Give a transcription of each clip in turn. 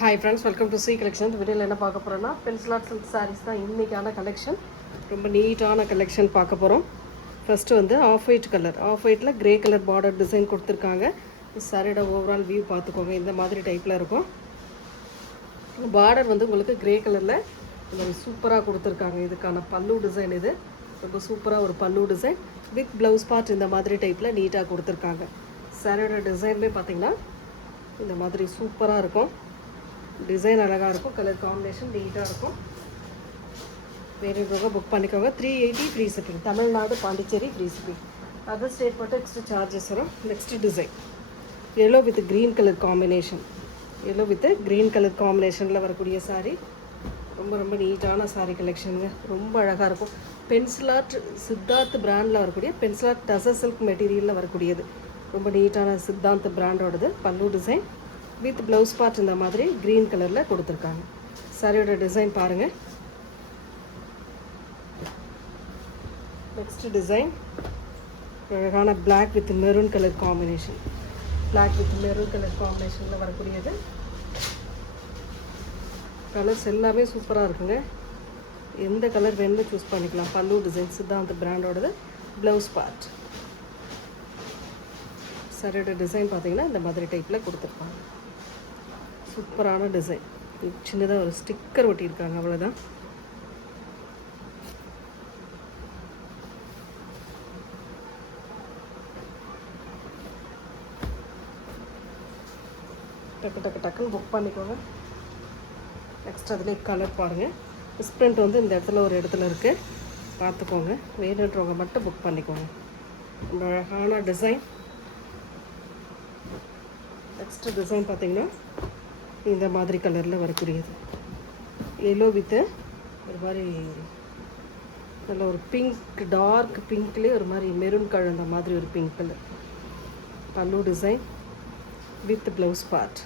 Hi friends, welcome to C collection. இந்த வீடியோவில் என்ன பார்க்க போகிறோன்னா பென்சில் ஆர்ட் சில்க் சாரீஸ் தான் இன்றைக்கான கலெக்ஷன். ரொம்ப நீட்டான கலெக்ஷன் பார்க்க போகிறோம். ஃபஸ்ட்டு வந்து ஆஃப் ஒயிட் கலர், ஆஃப் ஒயிட்டில் க்ரே கலர் பார்டர் டிசைன் கொடுத்துருக்காங்க. சாரியோட ஓவரால் வியூ பார்த்துக்கோங்க. இந்த மாதிரி டைப்பில் இருக்கும். பார்டர் வந்து உங்களுக்கு க்ரே கலரில் இந்த சூப்பராக கொடுத்துருக்காங்க. இதுக்கான பல்லு டிசைன் இது ரொம்ப சூப்பராக ஒரு பல்லு டிசைன் வித் ப்ளவுஸ் பார்ட் இந்த மாதிரி டைப்பில் நீட்டாக கொடுத்துருக்காங்க. சாரியோட டிசைனுமே பார்த்திங்கன்னா இந்த மாதிரி சூப்பராக இருக்கும். டிசைன் அழகாக இருக்கும், கலர் காம்பினேஷன் நீட்டாக இருக்கும். வேணுன்றவங்க புக் பண்ணிக்கோங்க. 380 free shipping. Tamil Nadu, Pondicherry free shipping. Other state மட்டும் எக்ஸ்ட்ரா சார்ஜஸ் வரும். Next design yellow with green colour combination. Yellow with green colour காம்பினேஷனில் வரக்கூடிய சாரீ ரொம்ப ரொம்ப நீட்டான சாரீ கலெக்ஷனுங்க. ரொம்ப அழகாக இருக்கும். பென்சில் ஆர்ட் சித்தார்த் பிராண்டில் வரக்கூடிய பென்சில் ஆர்ட் டசர் சில்க் மெட்டீரியலில் வரக்கூடியது. ரொம்ப நீட்டான சித்தார்த் பிராண்டோடது. பல்லு டிசைன் வித் ப்ளவுஸ் பார்ட் இந்த மாதிரி க்ரீன் கலரில் கொடுத்துருக்காங்க. சாரியோட டிசைன் பாருங்கள். நெக்ஸ்ட் டிசைன் அழகான black with maroon colour combination. Black with maroon colour காம்பினேஷனில் வரக்கூடியது. கலர்ஸ் எல்லாமே சூப்பராக இருக்குங்க. எந்த கலர் வேணுமோ சூஸ் பண்ணிக்கலாம். பல்லு டிசைன் சித்தாந்த் பிராண்டோடது. ப்ளவுஸ் பார்ட் சாரியோட டிசைன் பார்த்தீங்கன்னா இந்த மாதிரி டைப்பில் கொடுத்துருப்பாங்க. சூப்பரான டிசைன். சின்னதாக ஒரு ஸ்டிக்கர் ஒட்டியிருக்காங்க, அவ்வளோதான். டக்குன்னு புக் பண்ணிக்கோங்க. நெக்ஸ்ட் அதிலே கலர் பாருங்கள். மிஸ்பிரிண்ட் வந்து இந்த இடத்துல ஒரு இடத்துல இருக்குது, பார்த்துக்கோங்க. வேணுன்றவங்க மட்டும் புக் பண்ணிக்கோங்க. ரொம்ப அழகான டிசைன். நெக்ஸ்ட் டிசைன் பார்த்திங்கன்னா இந்த மாதிரி கலரில் வரக்கூடியது. எல்லோ வித்து ஒரு மாதிரி நல்ல ஒரு பிங்க், டார்க் பிங்க்லேயே ஒரு மாதிரி மெரூன் கலந்த மாதிரி ஒரு pink colour. Pallu design with blouse part.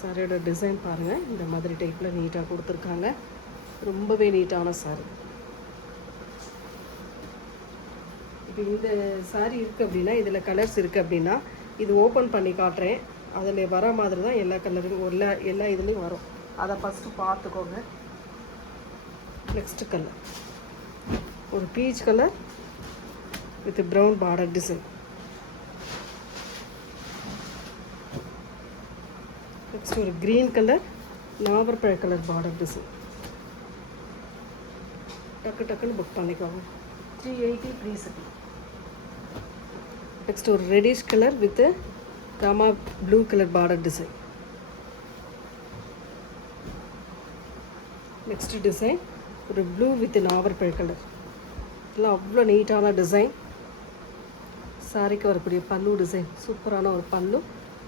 சாரியோட டிசைன் பாருங்கள். இந்த மாதிரி டைப்பில் நீட்டாக கொடுத்துருக்காங்க. ரொம்பவே நீட்டான சாரி. இப்போ இந்த சாரி இருக்குது அப்படின்னா, இதில் கலர்ஸ் இருக்குது அப்படின்னா, இது ஓப்பன் பண்ணி காட்டுறேன். அதில் வர மாதிரி தான் எல்லா கலரும் எல்லா இதுலேயும் வரும். அதை ஃபஸ்ட்டு பார்த்துக்கோங்க. நெக்ஸ்ட் கலர் ஒரு peach colour with brown border design. Next ஒரு க்ரீன் கலர் நாவற்பழ கலர் பார்டர் டிசைன். டக்குன்னு புக் பண்ணிக்கோங்க. 380 ஃப்ரீ ஷிப்பிங். நெக்ஸ்ட் ஒரு reddish colour with Rama blue colour border design. Next design ஒரு ப்ளூ வித் நாவற்பழ கலர். இதெல்லாம் அவ்வளோ நீட்டான டிசைன். சாரிக்கு வரக்கூடிய பல்லு டிசைன் சூப்பரான ஒரு பல்லு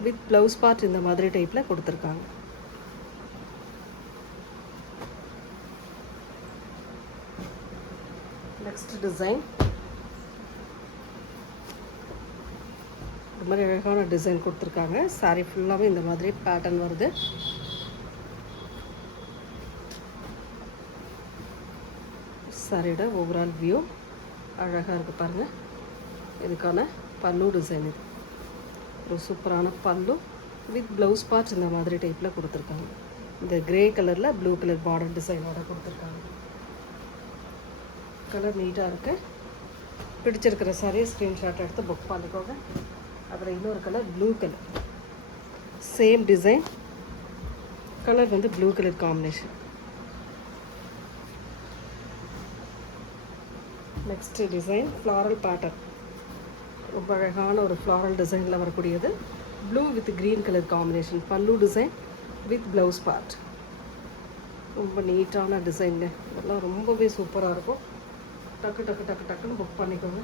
வித் ப்ளவுஸ் பார்ட் இந்த மாதிரி டைப்பில் கொடுத்துருக்காங்க. நெக்ஸ்ட் டிசைன் இந்த மாதிரி அழகான டிசைன் கொடுத்துருக்காங்க. சாரி ஃபுல்லாகவே இந்த மாதிரி பேட்டர்ன் வருது. சாரியோட ஓவரால் வியூ அழகாக இருக்குது பாருங்கள். இதுக்கான பல்லு டிசைன் இது ஒரு சூப்பரான பல்லு வித் ப்ளவுஸ் பார்ட் இந்த மாதிரி டைப்பில் கொடுத்துருக்காங்க. இந்த க்ரே கலரில் ப்ளூ கலர் பார்டர் டிசைனோட கொடுத்துருக்காங்க. கலர் நீட்டாக இருக்குது. பிடிச்சிருக்கிற சாரியை ஸ்க்ரீன்ஷாட் எடுத்து புக் பண்ணிக்கோங்க. அப்புறம் இன்னொரு colour blue colour, same design. Colour வந்து blue colour combination. Next design floral pattern. ரொம்ப அழகான ஒரு ஃப்ளாரல் டிசைனில் வரக்கூடியது. Blue with green colour combination. Pallu design with blouse part. ரொம்ப நீட்டான டிசைனுங்க. இதெல்லாம் ரொம்பவே சூப்பராக இருக்கும். டக்குன்னு புக் பண்ணிக்கோங்க.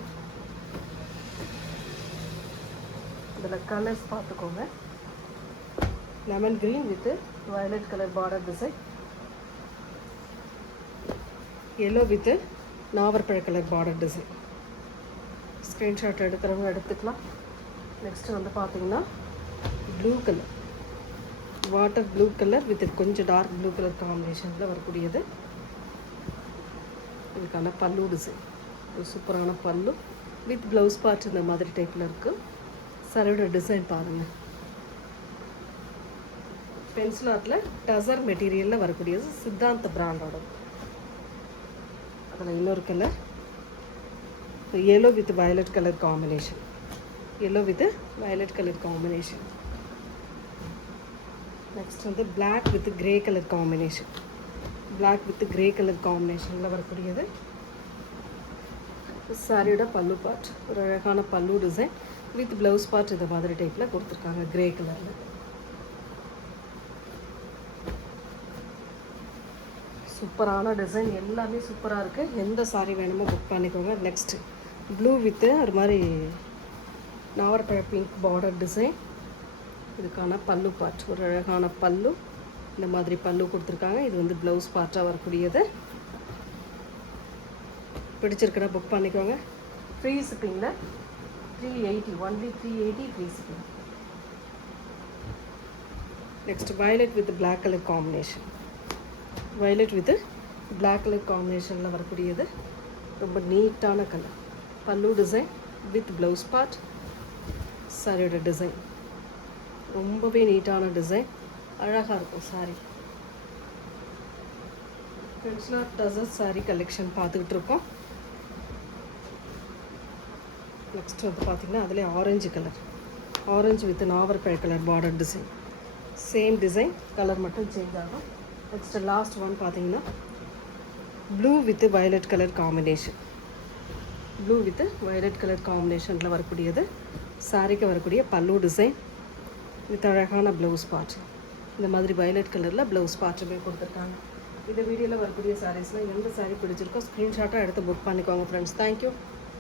இதில் கலர்ஸ் பார்த்துக்கோங்க. Lemon green with violet colour border design. Yellow with நாவற்பழ கலர் பார்டர் டிசைன். ஸ்க்ரீன்ஷாட் எடுக்கிறவங்க எடுத்துக்கலாம். நெக்ஸ்ட்டு வந்து பார்த்திங்கன்னா blue colour, water blue colour with கொஞ்சம் டார்க் ப்ளூ கலர் காம்பினேஷனில் வரக்கூடியது. இதுக்கான பல்லு டிசைன் ஒரு சூப்பரான பல்லு வித் ப்ளவுஸ் பார்ட் இந்த மாதிரி டைப்பில் இருக்குது. சாரியோட டிசைன் பாருங்கள். பென்சில் ஆர்ட்டில் டசர் மெட்டீரியலில் வரக்கூடியது சித்தாந்த் பிராண்டோட. அதில் இன்னொரு colour yellow with violet color combination. Yellow with violet color combination. Next வந்து black with grey color combination. Black with grey color combinationல வரக்கூடியது. சாரியோட பல்லு பார்ட் ஒரு அழகான பல்லு டிசைன் வித் ப்ளவுஸ் பார்ட் இந்த மாதிரி டைப்பில் கொடுத்துருக்காங்க கிரே கலரில். சூப்பரான டிசைன், எல்லாமே சூப்பராக இருக்குது. எந்த சாரீ வேணுமோ புக் பண்ணிக்கோங்க. நெக்ஸ்ட்டு ப்ளூ வித்து ஒரு மாதிரி நாவற்பழ பிங்க் பார்டர் டிசைன். இதுக்கான பல்லு பார்ட் ஒரு அழகான பல்லு, இந்த மாதிரி பல்லு கொடுத்துருக்காங்க. இது வந்து ப்ளவுஸ் பார்ட்டாக வரக்கூடியது. பிடிச்சிருக்கா புக் பண்ணிக்கோங்க. ஃப்ரீ ஷிப்பிங்கில் 380, only 380 free shipping. Next violet with black colour combination. Violet with black colour காம்பினேஷனில் வரக்கூடியது. ரொம்ப நீட்டான colour. Pallu design with blouse part. சாரியோட டிசைன் ரொம்பவே நீட்டான டிசைன், அழகாக இருக்கும் sari. Pencil art tussar sari collection பார்த்துக்கிட்டு இருக்கோம். நெக்ஸ்ட் வந்து பார்த்திங்கன்னா அதிலே ஆரஞ்சு கலர், ஆரஞ்சு வித் நாவற்பழ colour border design. Same design, colour மட்டும் சேஞ்ச் ஆகும். நெக்ஸ்ட்டு லாஸ்ட் ஒன் பார்த்திங்கன்னா blue with violet colour combination. Blue with violet colour காம்பினேஷனில் வரக்கூடியது. சாரிக்கு வரக்கூடிய பல்லு டிசைன் வித் அழகான ப்ளவுஸ் பார்ட். இந்த மாதிரி வயலட் கலரில் ப்ளவுஸ் பார்ட்டுமே கொடுத்துருக்காங்க. இந்த வீடியோவில் வரக்கூடிய சாரீஸில் எந்த சாரீ பிடிச்சிருக்கோ ஸ்க்ரீன்ஷாட்டாக எடுத்து புக் பண்ணிக்கோங்க ஃப்ரெண்ட்ஸ். தேங்க்யூ.